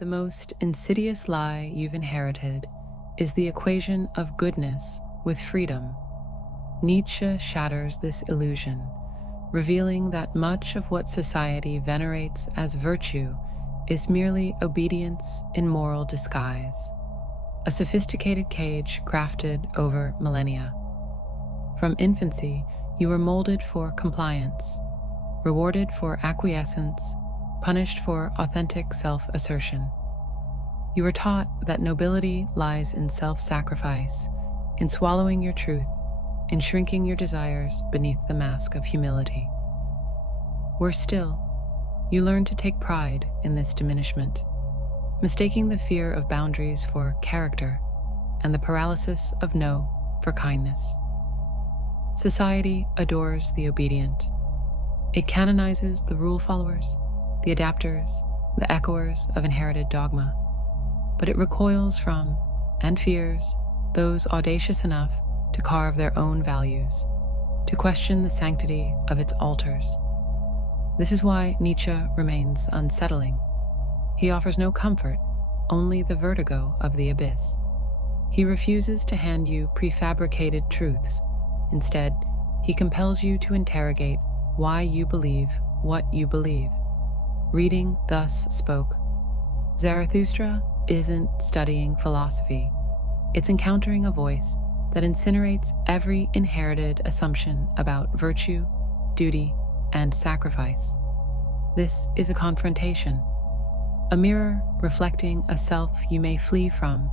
The most insidious lie you've inherited is the equation of goodness with freedom. Nietzsche shatters this illusion, revealing that much of what society venerates as virtue is merely obedience in moral disguise, a sophisticated cage crafted over millennia. From infancy, you were molded for compliance, rewarded for acquiescence, punished for authentic self-assertion. You were taught that nobility lies in self-sacrifice, in swallowing your truth, in shrinking your desires beneath the mask of humility. Worse still, you learned to take pride in this diminishment, mistaking the fear of boundaries for character and the paralysis of no for kindness. Society adores the obedient. It canonizes the rule followers, the adapters, the echoers of inherited dogma, but it recoils from and fears those audacious enough to carve their own values, to question the sanctity of its altars. This is why Nietzsche remains unsettling. He offers no comfort, only the vertigo of the abyss. He refuses to hand you prefabricated truths. Instead, he compels you to interrogate why you believe what you believe. Reading thus spoke. Zarathustra isn't studying philosophy. It's encountering a voice that incinerates every inherited assumption about virtue, duty, and sacrifice. This is a confrontation, a mirror reflecting a self you may flee from,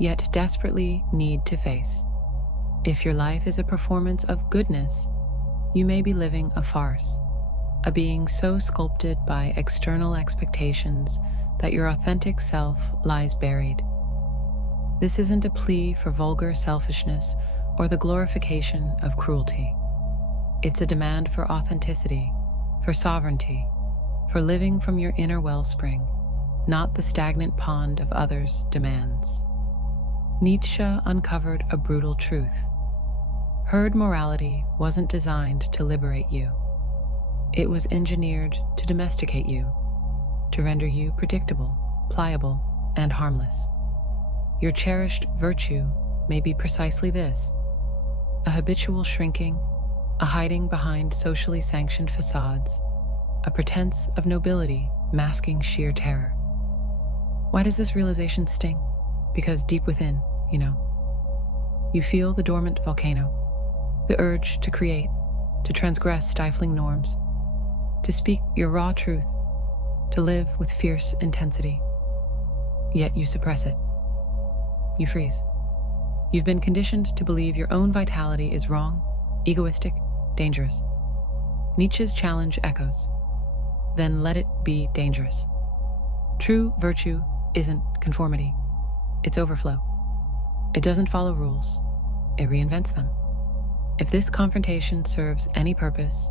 yet desperately need to face. If your life is a performance of goodness, you may be living a farce, a being so sculpted by external expectations that your authentic self lies buried. This isn't a plea for vulgar selfishness or the glorification of cruelty. It's a demand for authenticity, for sovereignty, for living from your inner wellspring, not the stagnant pond of others' demands. Nietzsche uncovered a brutal truth. Herd morality wasn't designed to liberate you. It was engineered to domesticate you, to render you predictable, pliable, and harmless. Your cherished virtue may be precisely this: a habitual shrinking, a hiding behind socially sanctioned facades, a pretense of nobility masking sheer terror. Why does this realization sting? Because deep within, you feel the dormant volcano, the urge to create, to transgress stifling norms, to speak your raw truth, to live with fierce intensity. Yet you suppress it. You freeze. You've been conditioned to believe your own vitality is wrong, egoistic, dangerous. Nietzsche's challenge echoes. Then let it be dangerous. True virtue isn't conformity. It's overflow. It doesn't follow rules. It reinvents them. If this confrontation serves any purpose,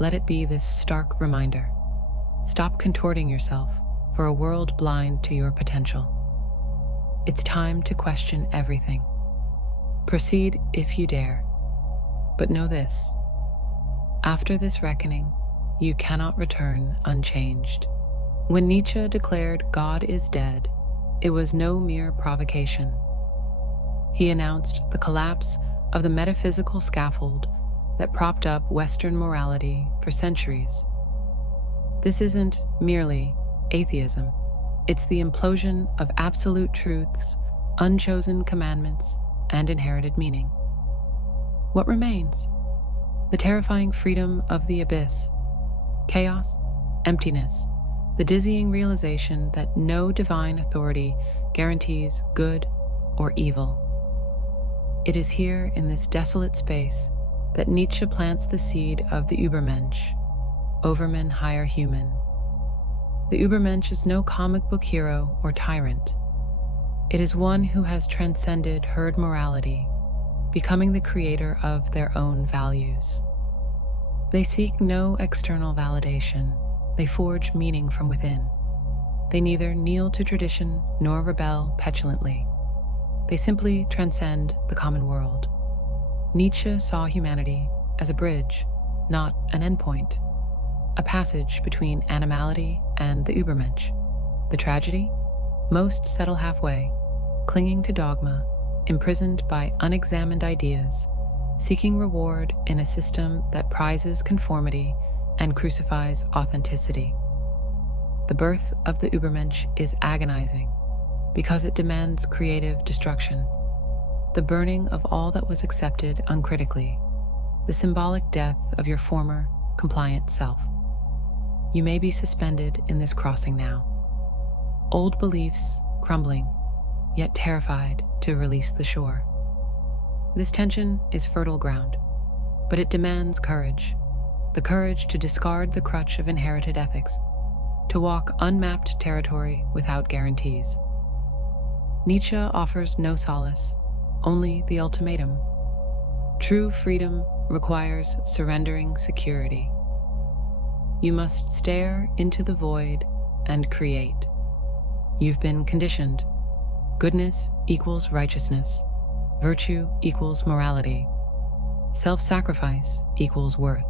let it be this stark reminder. Stop contorting yourself for a world blind to your potential. It's time to question everything. Proceed if you dare. But know this: after this reckoning, you cannot return unchanged. When Nietzsche declared God is dead, it was no mere provocation. He announced the collapse of the metaphysical scaffold that propped up Western morality for centuries. This isn't merely atheism. It's the implosion of absolute truths, unchosen commandments, and inherited meaning. What remains? The terrifying freedom of the abyss, chaos, emptiness, the dizzying realization that no divine authority guarantees good or evil. It is here in this desolate space that Nietzsche plants the seed of the Übermensch, overman higher human. The Übermensch is no comic book hero or tyrant. It is one who has transcended herd morality, becoming the creator of their own values. They seek no external validation. They forge meaning from within. They neither kneel to tradition nor rebel petulantly. They simply transcend the common world. Nietzsche saw humanity as a bridge, not an endpoint, a passage between animality and the Übermensch, the tragedy Most settle halfway, clinging to dogma, imprisoned by unexamined ideas, seeking reward in a system that prizes conformity and crucifies authenticity. The birth of the Übermensch is agonizing because it demands creative destruction, the burning of all that was accepted uncritically, the symbolic death of your former, compliant self. You may be suspended in this crossing now, old beliefs crumbling, yet terrified to release the shore. This tension is fertile ground, but it demands courage, the courage to discard the crutch of inherited ethics, to walk unmapped territory without guarantees. Nietzsche offers no solace, only the ultimatum. True freedom requires surrendering security. You must stare into the void and create. You've been conditioned. Goodness equals righteousness. Virtue equals morality. Self-sacrifice equals worth.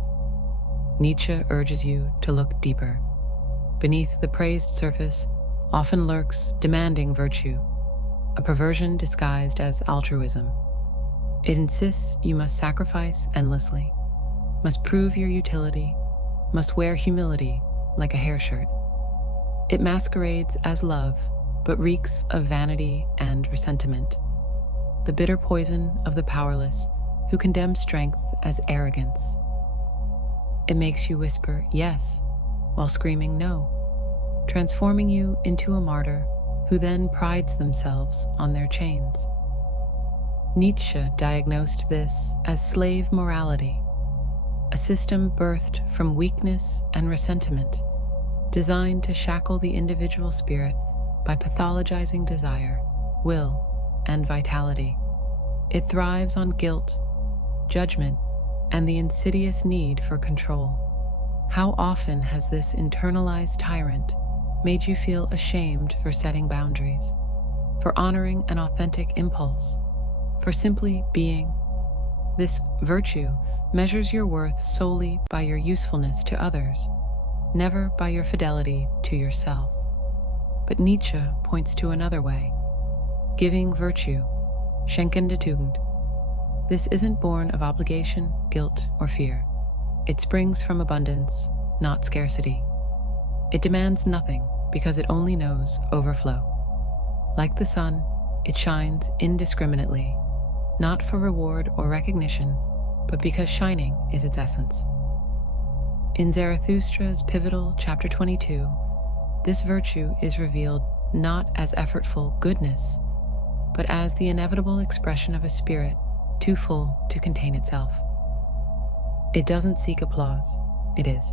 Nietzsche urges you to look deeper. Beneath the praised surface often lurks demanding virtue, a perversion disguised as altruism. It insists you must sacrifice endlessly, must prove your utility, must wear humility like a hair shirt. It masquerades as love, but reeks of vanity and resentment, the bitter poison of the powerless who condemn strength as arrogance. It makes you whisper yes while screaming no, transforming you into a martyr who then prides themselves on their chains. Nietzsche diagnosed this as slave morality, a system birthed from weakness and resentment, designed to shackle the individual spirit by pathologizing desire, will, and vitality. It thrives on guilt, judgment, and the insidious need for control. How often has this internalized tyrant made you feel ashamed for setting boundaries, for honoring an authentic impulse, for simply being? This virtue measures your worth solely by your usefulness to others, never by your fidelity to yourself. But Nietzsche points to another way. Giving virtue, schenkende Tugend. This isn't born of obligation, guilt, or fear. It springs from abundance, not scarcity. It demands nothing because it only knows overflow. Like the sun, it shines indiscriminately, not for reward or recognition, but because shining is its essence. In Zarathustra's pivotal chapter 22, this virtue is revealed not as effortful goodness, but as the inevitable expression of a spirit too full to contain itself. It doesn't seek applause, it is.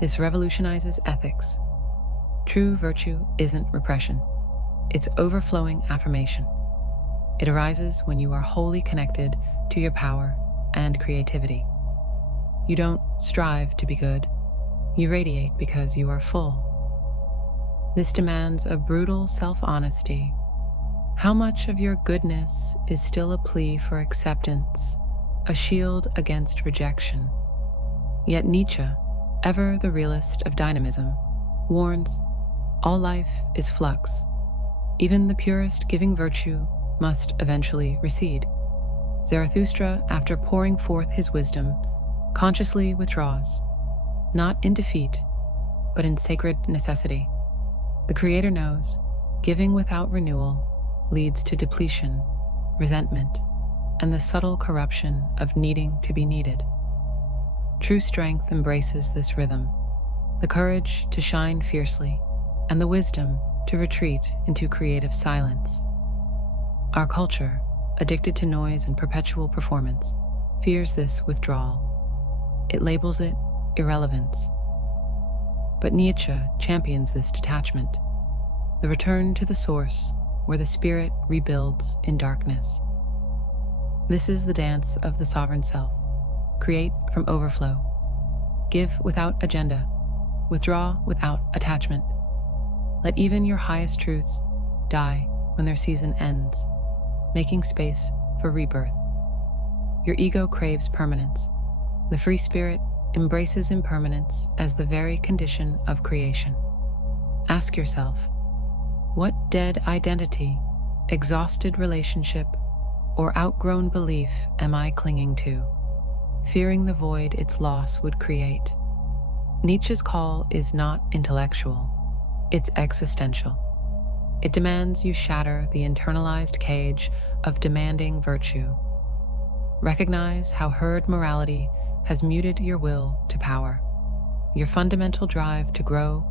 This revolutionizes ethics. True virtue isn't repression, it's overflowing affirmation. It arises when you are wholly connected to your power and creativity. You don't strive to be good, you radiate because you are full. This demands a brutal self-honesty. How much of your goodness is still a plea for acceptance, a shield against rejection? Yet Nietzsche, ever the realist of dynamism, warns, all life is flux. Even the purest giving virtue must eventually recede. Zarathustra, after pouring forth his wisdom, consciously withdraws, not in defeat, but in sacred necessity. The Creator knows, giving without renewal leads to depletion, resentment, and the subtle corruption of needing to be needed. True strength embraces this rhythm, the courage to shine fiercely, and the wisdom to retreat into creative silence. Our culture, addicted to noise and perpetual performance, fears this withdrawal. It labels it irrelevance. But Nietzsche champions this detachment, the return to the source where the spirit rebuilds in darkness. This is the dance of the sovereign self. Create from overflow. Give without agenda. Withdraw without attachment. Let even your highest truths die when their season ends, making space for rebirth. Your ego craves permanence. The free spirit embraces impermanence as the very condition of creation. Ask yourself, What dead identity, exhausted relationship, or outgrown belief am I clinging to, fearing the void its loss would create? Nietzsche's call is not intellectual, it's existential. It demands you shatter the internalized cage of demanding virtue. Recognize how herd morality has muted your will to power, your fundamental drive to grow,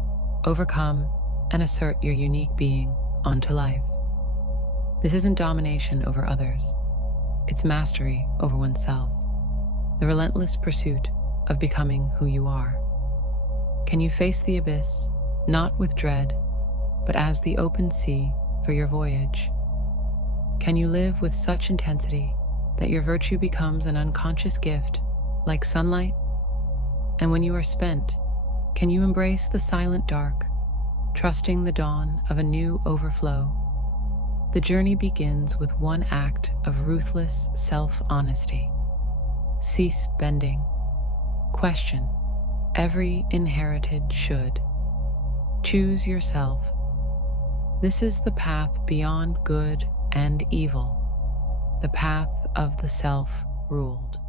overcome, and assert your unique being onto life. This isn't domination over others. It's mastery over oneself, the relentless pursuit of becoming who you are. Can you face the abyss, not with dread, but as the open sea for your voyage? Can you live with such intensity that your virtue becomes an unconscious gift, like sunlight? And when you are spent, can you embrace the silent dark, trusting the dawn of a new overflow? The journey begins with one act of ruthless self-honesty. Cease bending. Question every inherited should. Choose yourself. This is the path beyond good and evil, the path of the self-ruled.